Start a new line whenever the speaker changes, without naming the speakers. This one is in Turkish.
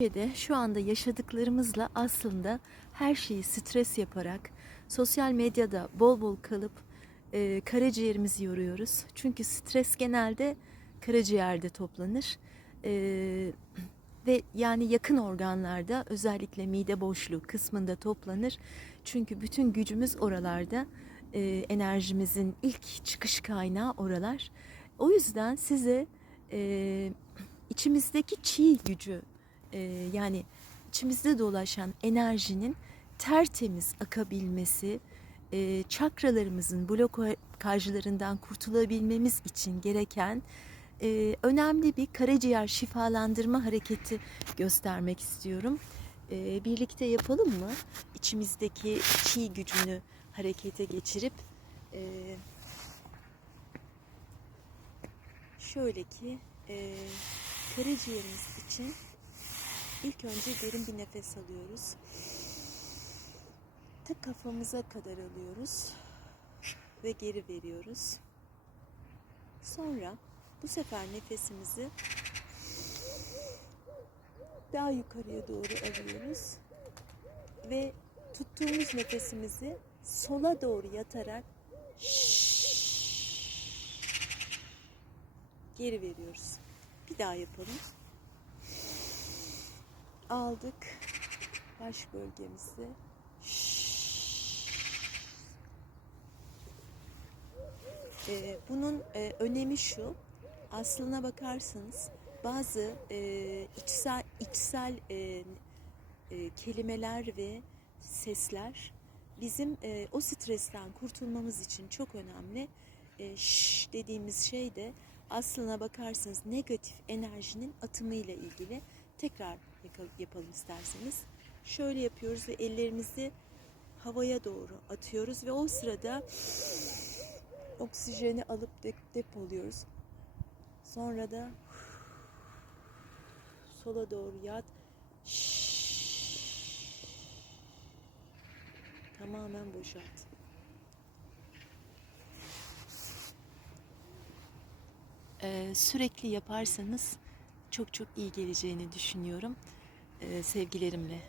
Türkiye'de şu anda yaşadıklarımızla aslında her şeyi stres yaparak sosyal medyada bol bol kalıp e, karaciğerimizi yoruyoruz. Çünkü stres genelde karaciğerde toplanır. E, ve yani yakın organlarda özellikle mide boşluğu kısmında toplanır. Çünkü bütün gücümüz oralarda. E, enerjimizin ilk çıkış kaynağı oralar. O yüzden size e, içimizdeki çiğ gücü e, yani içimizde dolaşan enerjinin tertemiz akabilmesi, e, çakralarımızın blokajlarından kurtulabilmemiz için gereken e, önemli bir karaciğer şifalandırma hareketi göstermek istiyorum. E, birlikte yapalım mı? İçimizdeki çiğ gücünü harekete geçirip e, şöyle ki e, karaciğerimiz için İlk önce derin bir nefes alıyoruz. Ta kafamıza kadar alıyoruz ve geri veriyoruz. Sonra bu sefer nefesimizi daha yukarıya doğru alıyoruz ve tuttuğumuz nefesimizi sola doğru yatarak geri veriyoruz. Bir daha yapalım aldık baş bölgemizi. Ee, bunun e, önemi şu. Aslına bakarsanız bazı e, içsel içsel e, e, kelimeler ve sesler bizim e, o stresten kurtulmamız için çok önemli. E, şş dediğimiz şey de aslına bakarsanız negatif enerjinin atımı ile ilgili tekrar yapalım isterseniz. Şöyle yapıyoruz ve ellerimizi havaya doğru atıyoruz ve o sırada oksijeni alıp depoluyoruz. Sonra da sola doğru yat. Tamamen boşalt. Ee, sürekli yaparsanız çok çok iyi geleceğini düşünüyorum. Sevgilerimle.